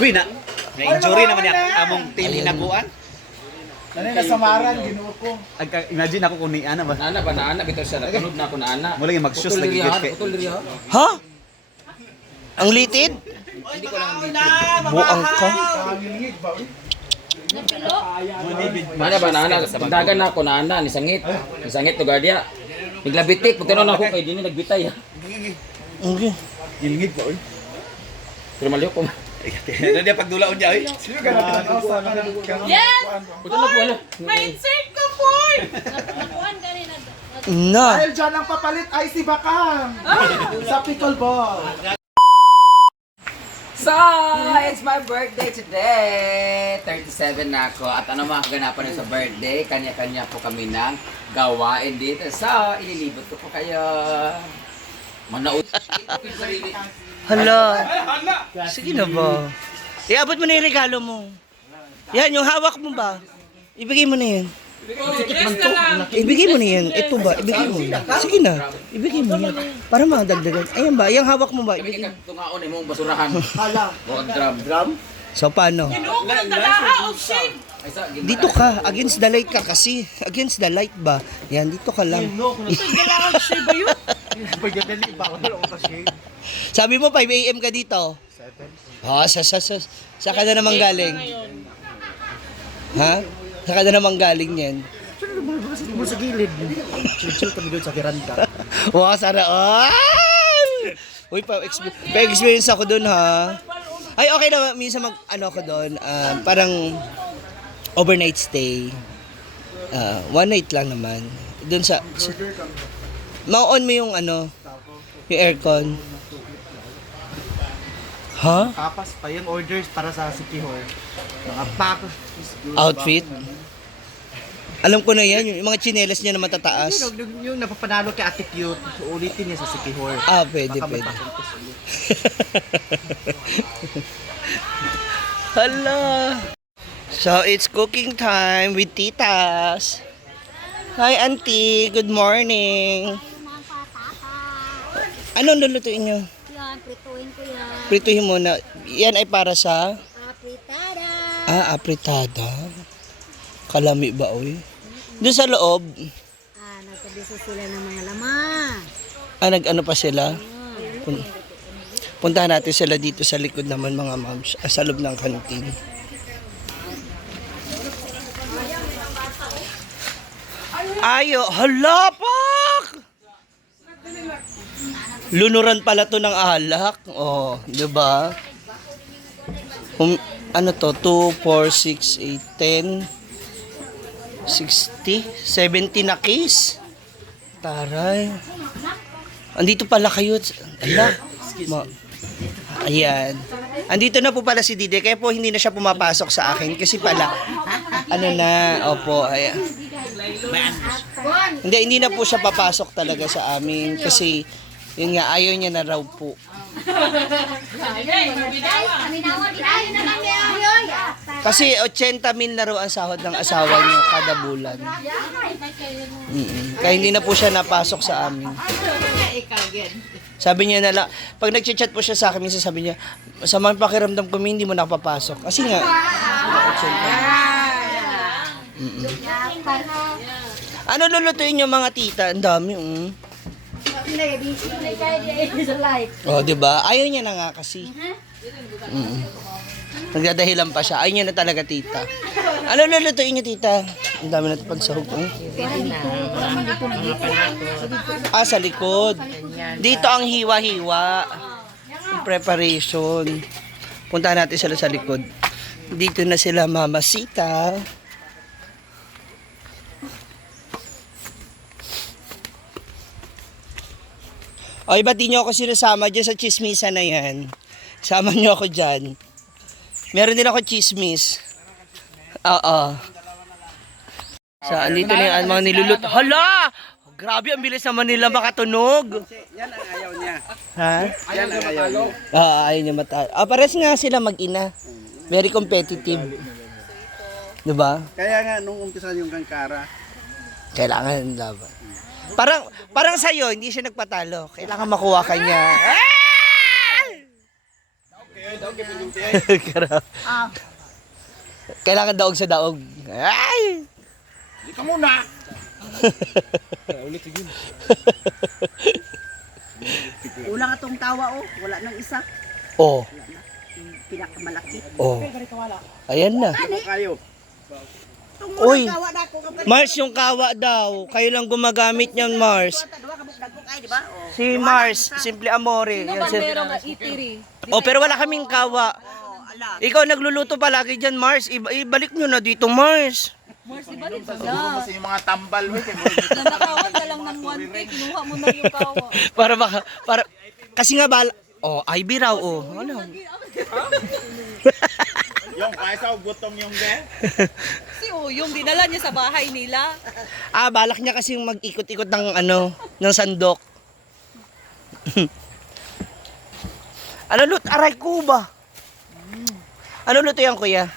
Uy na. Na-injury naman yan. Among team hinaguan. Nanay nasamaran, ginuo ko. Imagine ako kung ni Ana ba. Naana ba naana bitaw siya natunod na ako naana. Mula yung mag-shoes lagi git. Putol diri ha. Ha? Ang litid? Hindi ko lang Buang ka. Kangilingig ba? Mana ba naana dagan na ako naana ni sangit. Ni sangit to guardia. Naglabitik pag tanon ako kay dinhi nagbitay ha. Okay. Gilingid pa uy. Pero maliw ko. Ano dia pagdulaon niya uy. Sino ka natin ang sa Yes! Putol na wala. Ma-insert ko, boy! Na. Dahil dyan ang papalit ay si Bakang. Sa pickleball. So, it's my birthday today. 37 na ako. At ano mga kaganapan sa birthday, kanya-kanya po kami ng gawain dito. So, ililibot ko po kayo. Manaut. Hala. Sige na ba? Iabot mo na yung regalo mo. Yan, yung hawak mo ba? Ibigay mo na yan. Ibigay mo na yan. Ito ba? Ibigay mo na. Sige na. Ibigay mo yan. Para madagdagan. Ayan ba? Yung hawak mo ba? Ibigay mo. Tungaon imong basurahan. Hala. Huwag drum. So, paano? Inuong ka ng dalaha of shame! Ay, sa, Dito ka. Against the light ka kasi. Against the light ba? Yan, dito ka lang. Dalaha of shame ba yun? Pagkadali ba? Wala ko kasi. Sabi mo, 5 a.m. ka dito. 7. Oh, sa ka na naman galing. Ha? Sa ka na naman galing yan. Mo sa gilid. Chill kami doon sa kiranta. Wow, sana all! Uy, pa-experience ako doon ha. Ay, okay na. Minsan ako doon. Parang overnight stay. One night lang naman. Doon sa ma-on mo yung yung aircon. Ha? Tapas pa yung orders para sa City Hall. Mga pack. Outfit? Alam ko na yan. Yung mga tsinelas niya na matataas. Yung napapanalo kay Ate Cute, ulitin niya sa City Hall. Pwede, Baka may pwede. papuntos ulit. Hala. So, it's cooking time with titas. Hi, auntie. Good morning. Anong lulutuin nyo? Yan, prituin ko yan. Prituhin mo na. Yan ay para sa... Apritada. Apritada. Kalami ba, oy? Doon sa loob, Nagkabiso sila ng mga laman. nag-ano pa sila? Puntahan natin sila dito sa likod naman, mga moms. Sa loob ng kantin. Ayo, halapak! Lunuran pala to ng alak. Oh, 'di ba? Ano to? 2, 4, 6, 8, 10, 60, 70 na case. Taray. Andito pala kayo. Ala. Ayan. Andito na po pala si Dide. Kaya po hindi na siya pumapasok sa akin. Kasi pala, opo, ayan. Hindi na po siya papasok talaga sa amin. Kasi, yun nga, ayaw niya na raw po. Kasi 80,000 na raw ang sahod ng asawa niya kada bulan. Kaya hindi na po siya napasok sa amin. Sabi niya na lang, pag nag-chat po siya sa akin, minsan sabi niya, masama ang pakiramdam ko, hindi mo nakapapasok. Kasi nga, 80. Ano lulutuin niyo mga tita? Ang dami, Oh, 'di ba? Ayaw niya na nga kasi. Nagdadahilan pa siya. Ayaw niya na talaga, tita. Ano lulutuin niyo, tita? Ang dami natin pagsahog. Sa likod. Dito ang hiwa-hiwa. Yung preparation. Puntahan natin sila sa likod. Dito na sila mamasita. Oy, ba't di nyo ako sinasama dyan sa chismisa na yan? Sama nyo ako dyan. Meron din ako chismis. Oo. So, andito na yung mga niluluto. Hala! Grabe, ang bilis naman nila makatunog. Yan ang ayaw niya. Ha? Yan ang ayaw niya. Ayaw niya matalo. Pares nga sila mag-ina. Very competitive. Diba? Kaya nga nung umpisa yung kangkara, Kailangan laban. Parang sa'yo, hindi siya nagpatalo. Kailangan makuha ka niya. Karap. Kailangan daog sa daog. Ay! Hindi ka muna. Ulang atong tawa oh. Wala nang isa. Oh, Yung pinakamalaki. oh. Ayan na. Kayo. Uy, Mars yung kawa daw. Kayo lang gumagamit niyan, Mars. Si Mars, Simple Amore. Yan, si- Oh, pero wala kaming kawa. Ikaw nagluluto palagi dyan, Mars. Ibalik nyo na dito, Mars. Kasi yung mga tambal. Nanakawan ka lang ng 1 take. Kinuha mo na yung kawa. Para, kasi nga oh, Ivy raw, oh. Ano? Yung kaya sa gutom yung gen. Kasi yung dinala niya sa bahay nila. Balak niya kasi mag-ikot-ikot ng ng sandok. Ano aray ko ba? Ano luto yan, kuya?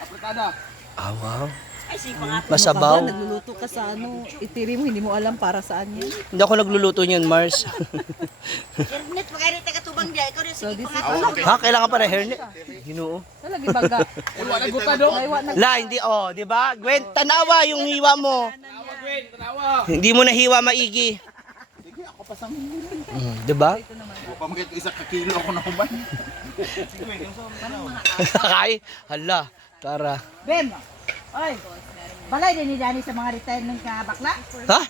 Aprikada. Wow. Ay, si pangatlo. Masabaw. Nagluluto ka sa itiri mo, hindi mo alam para saan yan. Hindi ako nagluluto niyan, Mars. Internet, magkairit ka tubang diya. Ikaw rin sige Ha, kailangan pa na hairnet. Ginoo. Talaga baga. Wala guta do. La, hindi, di ba? Gwen, tanawa yung hiwa mo. Hindi mo na hiwa maigi. Sige, ako pa sang. Di ba? Pa magkito isa ka kilo ako na human. Kay, hala, tara. Bem! Oy! Balay din ni Dani sa mga retirement nga bakla. Ha?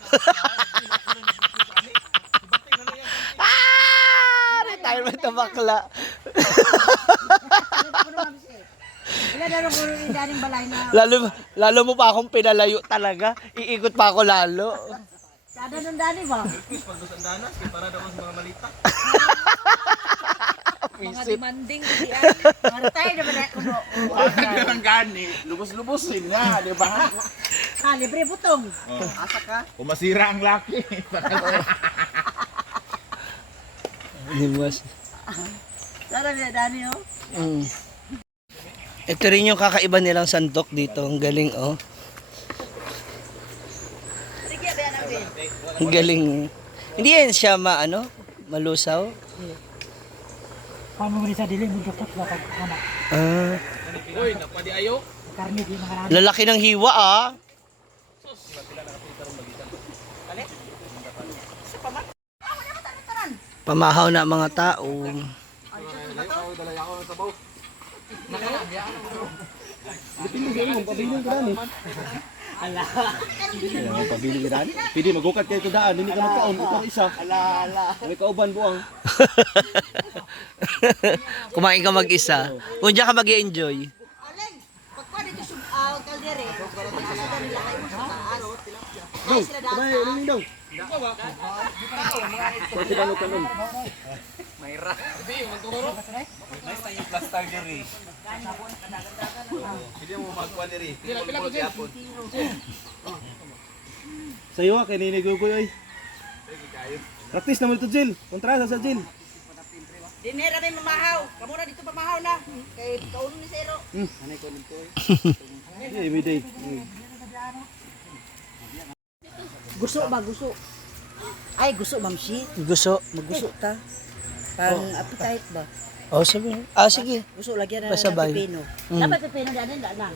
Retirement na bakla. Ilan na rin kuro ni Dani balay na. Lalo mo pa akong pinalayo talaga. Iikot pa ako lalo. Sada nung Dani ba? Mga demanding kasi yan. Mga retire na ba na kuno? Bakit ka ng gani? Lubos-lubosin nga, di ba? Libre putong. Asa ka? Kumasira ang laki. Limas. Sada ni Dani oh. Ito rin yung kakaiba nilang sandok dito. Ang galing, oh. Ang galing. Hindi yan siya malusaw. Paano mo rin sa dili mo dukot na pag-anak? Uy, napadi ayo. Karne di mga Lalaki ng hiwa, ah. Pamahaw na mga tao. Pabili ka dani. Pidi magukat kayo daan, hindi ka magkaon, ikaw isa. May kauban buang. Kumain ka mag-isa. Kung diyan ka mag-enjoy. Alay, pagpa dito sa kaldere. Asa na nila kayo sa taas. Ay, sila daan. Kumain, ano daw? Pwede ba ka nun? Sa'yo kay ninigugoy ay. Practice naman ito, Jill. Kontrasa sa Jill. Dinera may mamahaw. Kamu na dito mamahaw na. Kay kauno ni Zero. Anay ko nito eh. Yeah, every day. Gusto ba gusto? Ay gusto mamsi. Gusto. Magusto ta. Pang appetite ba? Oh, sabi. Sige. Gusto lagyan na Pasabay. ng pipino. Dapat pipino dyan na.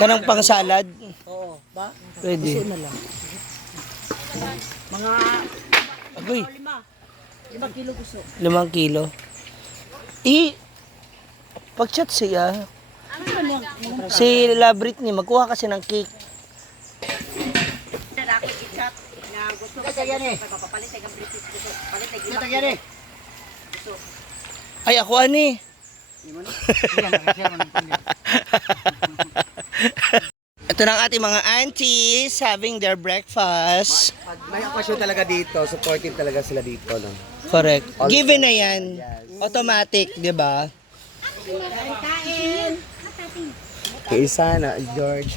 Kanang pang salad. Oo, ba? Pwede. Gusto na lang. Mga Agoy, 5 kilo gusto. 5 kilo. Pag-chat siya. Si Labrit ni magkuha kasi ng cake. Ako i-chat na gusto ko sa papapalit ay ng British gusto. Palit ay Kita gani. Ay, ako ani. Ito na ang ating mga aunties having their breakfast. May okasyon talaga dito, supportive talaga sila dito, no? Correct. Given na yan. Automatic, di ba? Kain. Kaisa na, George.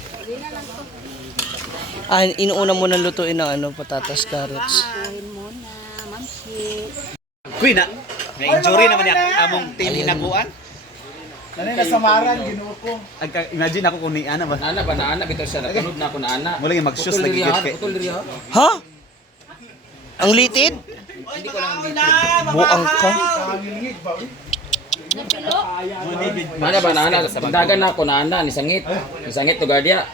Inuuna mo nang lutuin ng patatas, carrots. Kain muna, mamsi. Kuy na. Na-injury naman yan among team hinaguan. Nanay na samaran, ginuo ko. Imagine ako kung ni Ana ba. Naana bitaw siya natunod na ako na ana. Mula yung mag-shoes lagi git kay. Putol diri ha. Ha? Ang litid? Hindi ko lang ang dito. Buang ka. Kangilingig ba? Mana ba nana sa pagdagan na ako nana ni sangit. Ni sangit to guardia.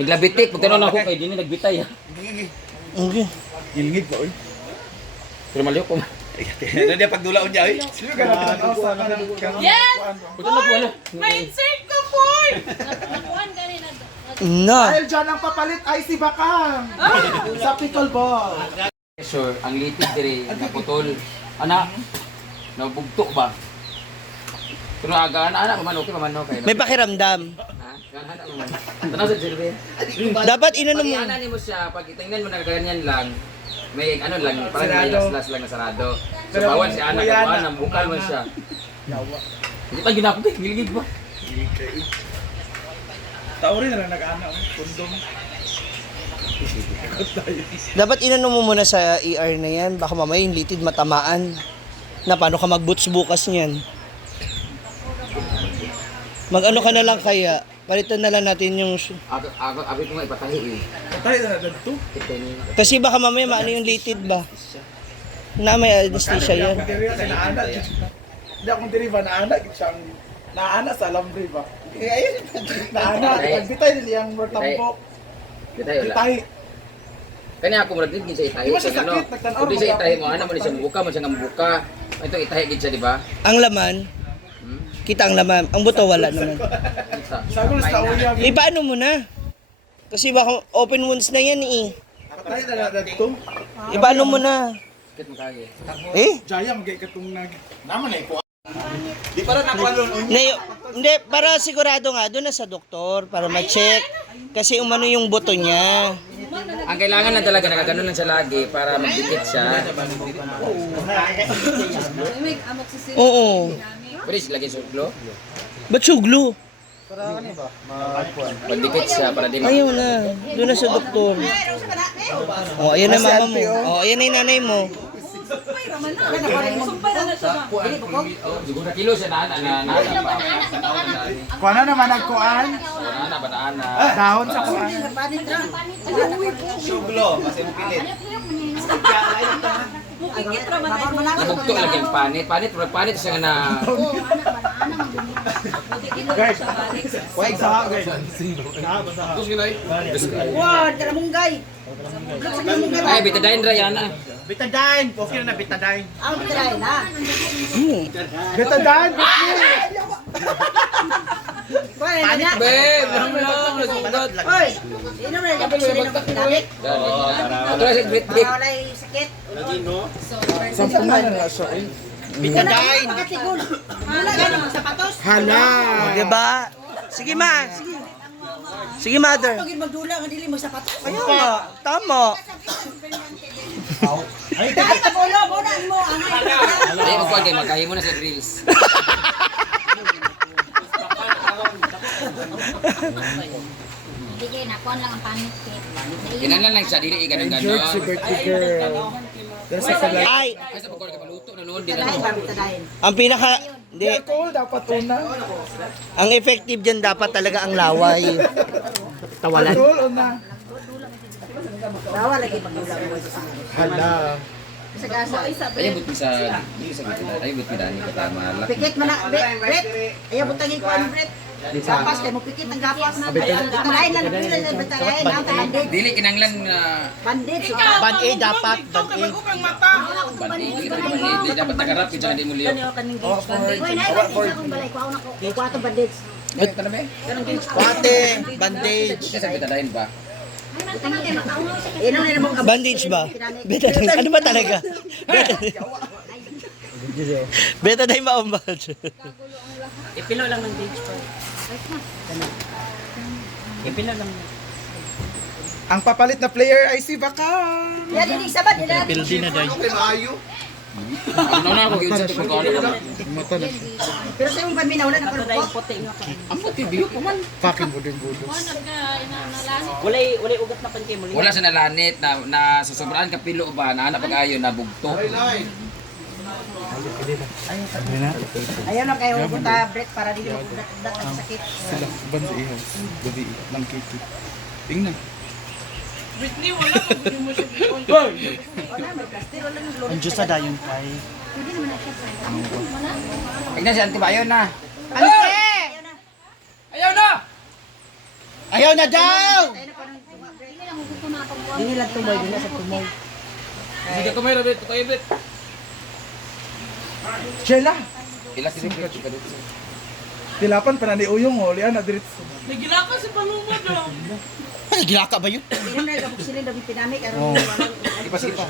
Naglabitik pag tanon ako kay dinhi nagbitay. Okay. Gilngid ba oy? Pero maliw ko. Ano dia pagdulaon niya oy? Sino ka na pinag-asa ka na? Yes! Puto na ko ano. May insect ko, boy! Na. Dahil dyan ang papalit ay si Bakang. Sa pickleball. Sure, ang litid diri naputol. Ana. Nabugto ba? Pero aga ana man okay man okay. May pakiramdam. Ha? Ana man. Tanaw sa jirbe. Dapat inano mo. Pag mo siya, pag itingnan mo na ganyan lang, may ano lang, parang may las-las lang na sarado. So bawal si Ana, kabahan, ang bukal mo siya. Hindi pa ginapot eh, gilgid ba? Tao rin na nag-ana. Kondom. Dapat inano mo muna sa ER na yan. Baka mamaya yung litid matamaan. Na paano ka mag-boots bukas niyan? Mag-ano ka na lang kaya? Palitan na lang natin yung... Abi ko nga ipatahi eh. Tayo na dito. Kasi baka mamaya maano yung litid ba? Na may anesthesia yan. Diri na naana. Hindi akong diri ba naana siyang naana sa alambre ba? Naana nagbitay din yang mortampok. Kita yun lang. Bitay. Kanya ako murag din sa itahi. Di ba siya Kaya ano, sakit? Nagtanaw kung di mo siya ba? itahi mo, ano mo ni siya buka, mo siya ng buka. Ito itahi gid siya, di ba? Ang laman, kita ang laman. Ang buto wala naman. Sabi mo sa uya. Eh, paano mo na? Kasi baka open wounds na yan eh. Tayo na dito. Eh, paano mo na? Sakit mo kaya. Eh? Jaya magay katong nag. Naman ay ko. Hindi, para sigurado nga, doon na sa doktor para ma-check. Kasi umano yung buto niya. Ang kailangan na talaga, nakaganon lang siya lagi para magdikit siya. Oo. Pwede siya lagi suglo. Ba't suglo? Magdikit siya para di Ayaw na. Doon na sa doktor. Oh, ayan na mama mo. Oh, ayan na yung nanay mo. Siguro na kilo siya na pa. Kuha na naman ang kuan. Na banana. Dahon sa kuan. Nabugto lagi ang panit. Panit siya nga na. Wah, kalamunggay. Ay, bitadain ra yan ah. Bitadain, okay na bitadain. Ang try na. Betadine. Kuha na niya. Babe, lang lang. Nasugat. Oy, sino na yung sila ng pinamit? Ito na si Grit Grit. Para walay sakit. Sampu na na siya. Bitadain. Pakatigol. Wala ganun, sapatos. Hala. Diba? Sige ma, sige. Sige mother. Pagin magdula, nga dili mo sapatos. Ayun nga, tama. Dahil magulo, muna mo. Ay, magkuhan kayo, magkahi mo na sa grills. Hindi kayo, nakuha lang ang panit. Ginanan lang siya, dili ganun-ganun. Birthday girl. Dahil sa kalay. Ay, Ay, sa pagkuhan ka maluto na noon din Bitadain ano. ba, bitadain. ang pinaka... Hindi, Alcohol dapat una. ang effective dyan dapat talaga ang laway. Tawalan. Alcohol una. Bawal lagi magdula mo. Hala. Sa gasa. Ayaw buti sa gitna. Ayaw buti dani ka tama. Pikit man na, Brett. Ayaw butangin ko ang Brett. Gapas kayo mo pikit ang gapas na. Bitadain lang, bitadain lang, bandage. Dili kinanglan na Bandage. Band-aid dapat, band-aid. bandit. Dili dapat tagarap kita di mo liyo. Uy, naiba din sa akong balay ko. Ako na ko. Kuha to bandage. Ano ka na ba? Pate, bandage. Kasi sa bitadain ba? Inom na naman Bandage ba? Betadine. Ano ba talaga? Betadine. Betadine ba ang badge? Ipilo lang ng page pa. Ipilo lang. Ang papalit na player ay si Bakang. Yan din sabad nila. Ano na ako gyud sa pagkuhan na. Pero sa yung paminaw na Dahil nakalukot. puti nga ka. Ang puti biyo pa man. Fucking buding-budo. Walay ugat na panke mo. Wala sa nalanit na sa sobrang kapilo ba na anak pag-ayo na bugto. Ayaw lang kayo punta Brett para dili magulat-ulat ang sakit. Sila, bansa ihas. Gabi, ng kiki. Tingnan. Whitney, wala. Pag mo siya. Wala, may plaster, wala nang Ang Diyos sa dayon kay Pwede naman na siya. Tignan si Auntie Bayon na. Ante! Ayaw na! Ayaw na daw! Hindi lang gusto mapagbuwang. Hindi nila tumoy, hindi nila sa tumoy. Sige ko may rabit, tayo bit. Chela. Ilas din ko. Tilapan pa na ni Uyong o. Lian na diretso. Nagila ka sa paluma daw. Ay, gilaka ba yun? Hindi na nila gabok sila, dabi pinamik. Ipas kita.